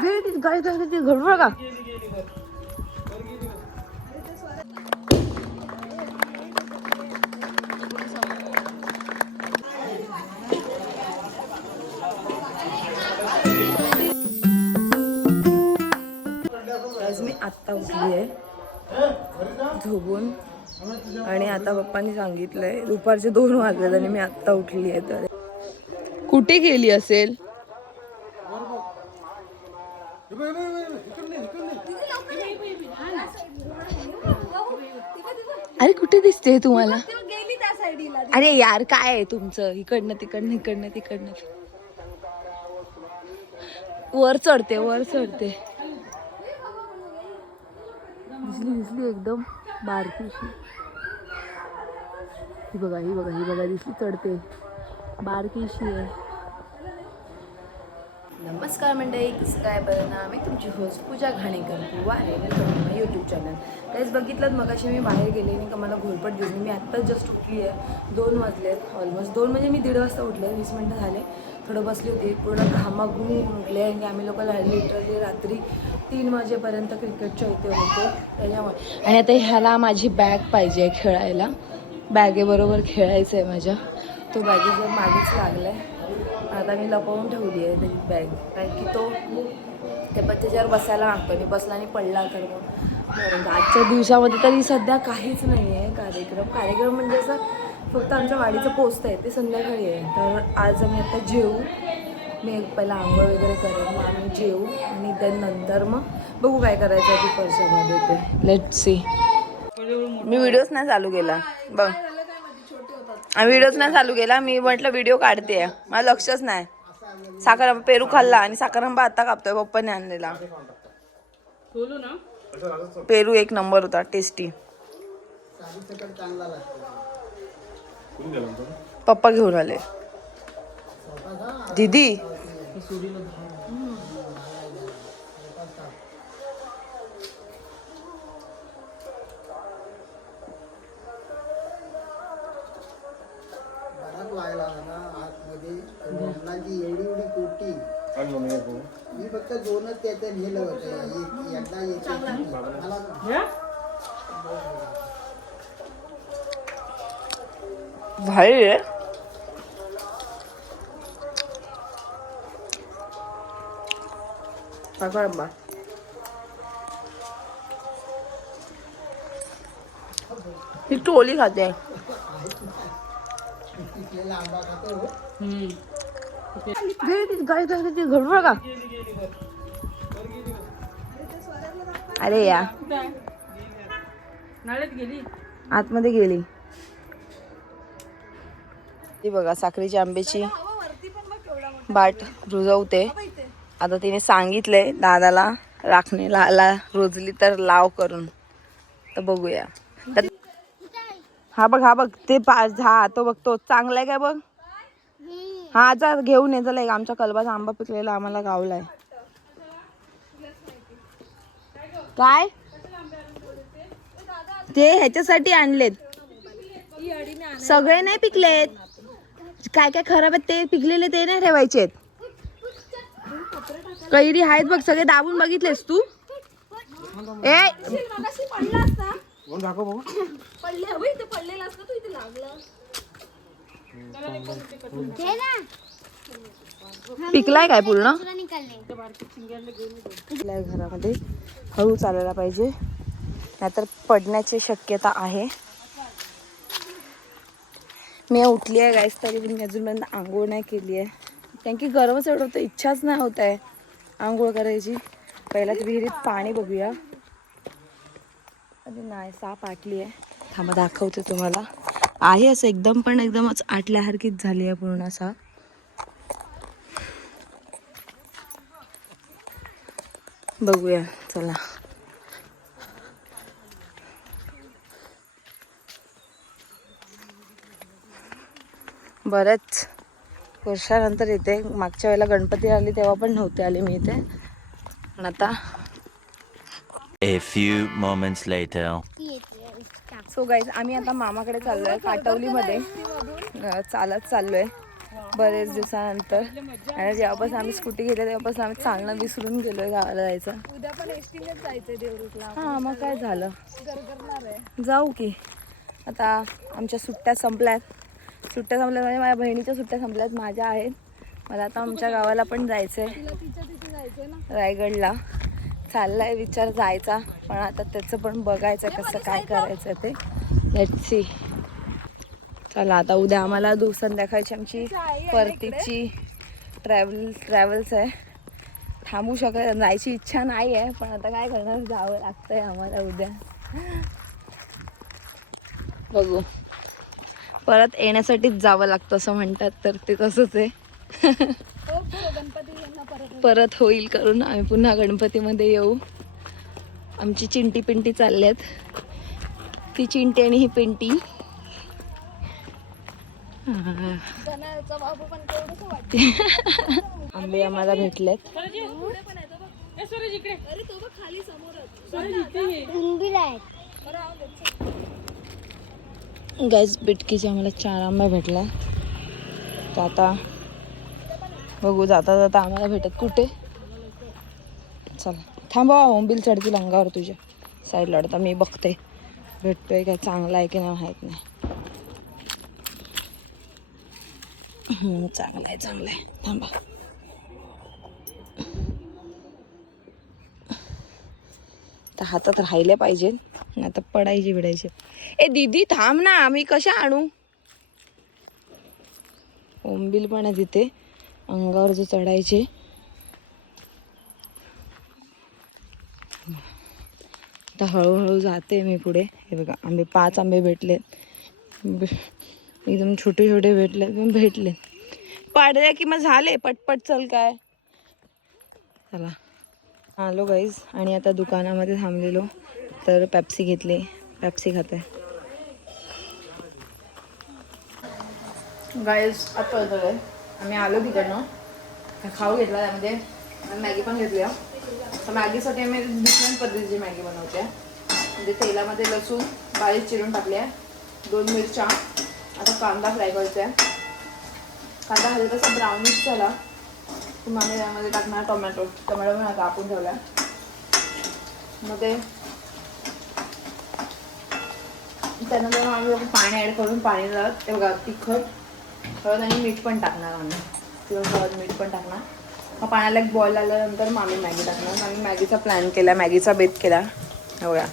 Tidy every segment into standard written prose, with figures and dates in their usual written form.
घडू का. आज मी आत्ता उठली आहे झोपून आणि आता पप्पांनी सांगितलंय दुपारचे 2 वाजले आणि मी आत्ता उठली आहे. तर कुठे गेली असेल. अरे कुठे दिसते तुम्हाला. अरे यार काय आहे तुमचं. इकडनं तिकडनं इकडनं तिकडनं वर चढते वर चढते. दिसली एकदम बारकीशी. ही बघा दिसली चढते बारकीशी आहे. नमस्कार मंडळी, कसं काय बरं ना. मी तुमची होस्ट पूजा घाणेकर वारे यूट्यूब चॅनल. काहीच बघितलं मगाशी मी बाहेर गेले नाही का मला घोरपट दिसली. मी आत्ताच जस्ट उठली आहे. 2 वाजलेत ऑलमोस्ट. 2 म्हणजे मी 1:30 वाजता उठले. 20 मिनटं झाले. थोडं बसली होती. पूर्ण घामाघूम उठले आणि आम्ही लोक लिटरली रात्री 3 वाजेपर्यंत क्रिकेटच्या इथे होतो त्याच्यामुळे. आणि आता ह्याला माझी बॅग पाहिजे खेळायला. बॅगेबरोबर खेळायचं आहे माझ्या. तो बॅगी जर मागेच लागला आहे. आता मी लपवून ठेवली आहे त्याची बॅग. कारण की तो त्याच्यावर बसायला मागतो. मी बसला आणि पडला तर मग आजच्या दिवसामध्ये तरी सध्या काहीच नाही आहे कार्यक्रम म्हणजे असं फक्त आमच्या वाडीचं पोचतं आहे ते संध्याकाळी आहे. तर आज आम्ही आता जेवू. मी पहिला आंघोळ वगैरे करेन मग आम्ही जेवू आणि त्यानंतर मग बघू काय करायचं आहे दुपारच्यामध्ये ते. Let's see. मी व्हिडिओच नाही चालू केला बघ. व्हिडिओच नाही चालू केला. मी म्हटलं व्हिडिओ काढते मला लक्षच नाही. साखर पेरू खाल्ला आणि साखरांबा आता कापतोय पप्पाने आणलेला. पेरू 1 नंबर होता टेस्टी. पप्पा घेऊन आले. दीदी एवढी कोटी मी फक्त 2च त्याच्यात नेलं होतं. एकदा येते भारी रे. साखरांबा ही टोली खाते. आंबा खातो. घडू का. अरे या आतमध्ये गेली. ती बघा साखरेची आंब्याची बाट रुजवते. आता तिने सांगितलंय दादाला राखणीला आला रुजली तर लाव करून. तर बघूया. हा बघ ते हा तो बघतो चांगलाय काय बघ. हा जा घेऊन ये. चला एक आमच्या कलबाचा आंबा पिकलेला आम्हाला गावलाय. काय ते ह्याच्यासाठी आणलेत. सगळे नाही पिकलेत. काय काय खराब आहेत ते पिकलेले ते नाही ठेवायचे. कैरी आहेत बघ सगळे दाबून बघितलेस तू. ए पिकलाय काय पूर्ण घरामध्ये. हळू चालायला पाहिजे नाहीतर पडण्याची शक्यता आहे. मी उठली आहे गाईस तरी पण मी अजूनपर्यंत आंघोळ नाही केली आहे. कारण की गरमच एवढं होतं. इच्छाच नाही होत आहे आंघोळ करायची. पहिला विहिरीत पाणी बघूया. अरे नाही साप आटली आहे. थांबा दाखवते तुम्हाला. आहे असं एकदम पण एकदमच आटल्यासारखीच झाली आहे पूर्ण असा. बघूया चला. बऱ्याच वर्षानंतर येते. मागच्या वेळेला गणपती आली तेव्हा पण नव्हते आले मी इथे. पण आता A few moments later. So guys आम्ही आता मामाकडे चाललोय काटवलीमध्ये. चालत चाललोय बरेच दिवसानंतर. आणि जेव्हापासून आम्ही स्कूटी घेतली तेव्हापासून आम्ही चालणं विसरून गेलोय गावाला जायचं. उद्या पण एसटीनेच जायचंय देवरुखला. हां मग काय झालं, करणार आहे. जाऊ की. आता आमच्या सुट्ट्या संपल्यात म्हणजे माझ्या बहिणीच्या सुट्ट्या संपल्यात, माझ्या आहेत. मला आता आमच्या गावाला पण जायचं आहे, तिच्या तिथे जायचंय ना. रायगडला. चाललाय विचार जायचा, पण आता त्याचं पण बघायचं कसं काय करायचं ते. Let's see. चला आता उद्या आम्हाला संध्याकाळची आमची परतीची ट्रॅव्हल्स आहे. थांबू शकत जायची इच्छा नाही आहे, पण आता काय करणार, जावं लागतंय आम्हाला उद्या. बघू, परत येण्यासाठीच जावं लागतं असं म्हणतात, तर ते तसंच आहे. परत होईल करून आम्ही पुन्हा गणपतीमध्ये येऊ. आमची चिंटी पिंटी चालल्यात, ती चिंटी आणि ही पिंटी. आंबे आम्हाला भेटलेत. गाईस बिटकीचे आम्हाला 4 आंबे भेटला. तर आता बघू, जाता जाता आम्हाला भेटत कुठे. चला थांबा, ओंबील चढतील अंगावर तुझ्या साईडला. आता मी बघते भेटतोय काय, चांगला आहे की नाही माहीत नाही. चांगला आहे थांबा. तर हातात राहिले पाहिजे, आता पडायचे. ए दीदी थांब ना, आम्ही कशा आणू. ओंबील पण आहे तिथे अंगावर जो चढायचे. तर हळूहळू जाते मी पुढे. हे बघा आंबे, 5 आंबे भेटले, एकदम छोटे छोटे भेटले. पाडल्या की मग झाले पटपट. चल काय, चला आलो गाईज. आणि आता दुकानामध्ये थांबलेलो, तर पेप्सी घेतली, पेप्सी खाते गाईज. आता आम्ही आलो तिकडनं, खाऊ घेतला, त्यामध्ये मॅगी पण घेतली. तर मॅगीसाठी आम्ही डिफरंट पद्धतीची मॅगी बनवते. म्हणजे तेलामध्ये लसूण बारीक चिरून टाकली आहे, 2 मिरच्या. आता कांदा फ्राय करायचा आहे. कांदा हलकासा ब्राउनिश झाला की आम्ही त्यामध्ये टाकणार टोमॅटो पण आता कापून ठेवला. मध्ये त्यानंतर आम्ही पाणी ॲड करून पाणी लावत ते बघा, तिखट, हळद आणि मीठ पण टाकणार आम्ही. किंवा हळद मीठ पण टाकणार. मग पाण्याला एक बॉईल आल्यानंतर मग आम्ही मॅगी टाकणार. आम्ही मॅगीचा प्लॅन केला, मॅगीचा बेत केला. बघा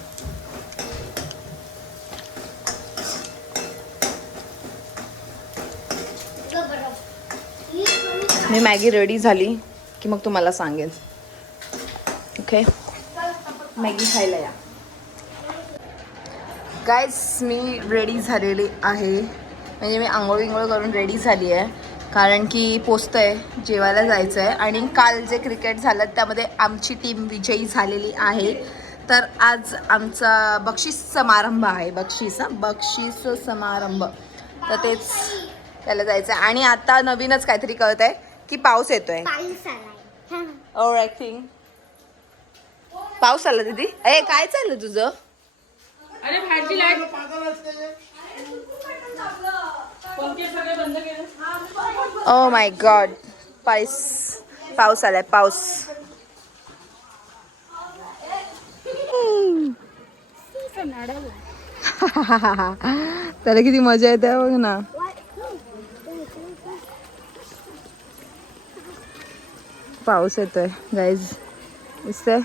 मी मॅगी रेडी झाली की मग तुम्हाला सांगेन. ओके, मॅगी खायला या. गाईस मी रेडी झालेली आहे, म्हणजे मी आंघोळ विंघोळ करून रेडी झाली आहे. कारण की पोचतं आहे, जेवायला जायचं आहे. आणि काल जे क्रिकेट झालं त्यामध्ये आमची टीम विजयी झालेली आहे. तर आज आमचा बक्षीस समारंभ आहे, बक्षीस समारंभ. तर तेच त्याला जायचं आहे. आणि आता नवीनच काहीतरी कळत आहे की पाऊस येतोय. ऑलराईट थिंग पाऊस आला दीदी. ए काय चाललं तुझं. अरे बाहेरची लाईट ओ माय गॉड, पाऊस आलाय, पाऊस. त्याला किती मजा येते बघ ना. पाऊस येतोय गाईज, दिसतंय.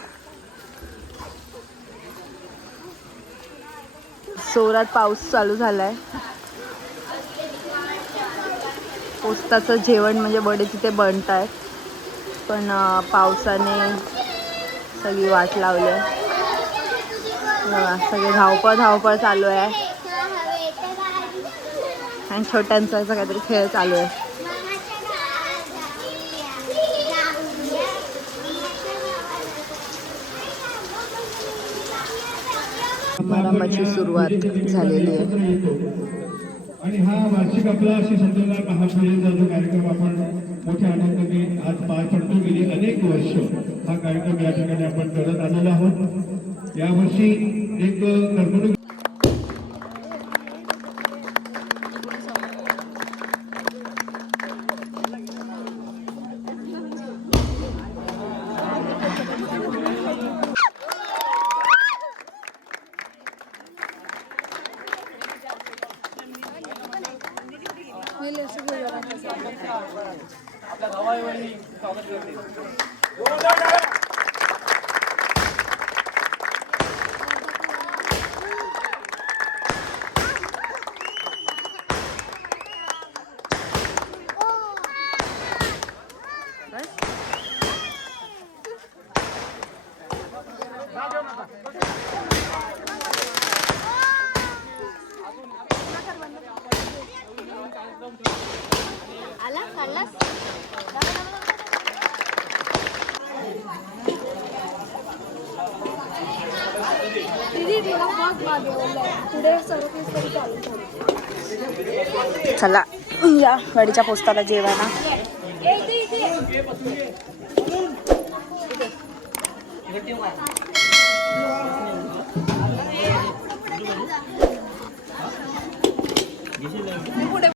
जोरात पाऊस चालू झालाय. पोस्ताचं जेवण म्हणजे वडे तिथे बनत आहेत, पण पावसाने सगळी वाट लावली आहे. सगळे धावपळ चालू आहे. आणि छोट्यांचा असं काहीतरी खेळ चालू आहे. समारंभाची सुरुवात झालेली आहे. आणि हा वार्षिक आपला श्री सत्यनारायण महापूजेचा जो कार्यक्रम आपण मोठ्या आनंदाने आज पार पडतो. गेली अनेक वर्ष हा कार्यक्रम या ठिकाणी आपण करत आलेलो आहोत. यावर्षी एक करमणूक. दीदी तुला मग मागवलंय पुढे सर्विस तरी चालू चला या वाडीच्या पोस्टाला जेवायला.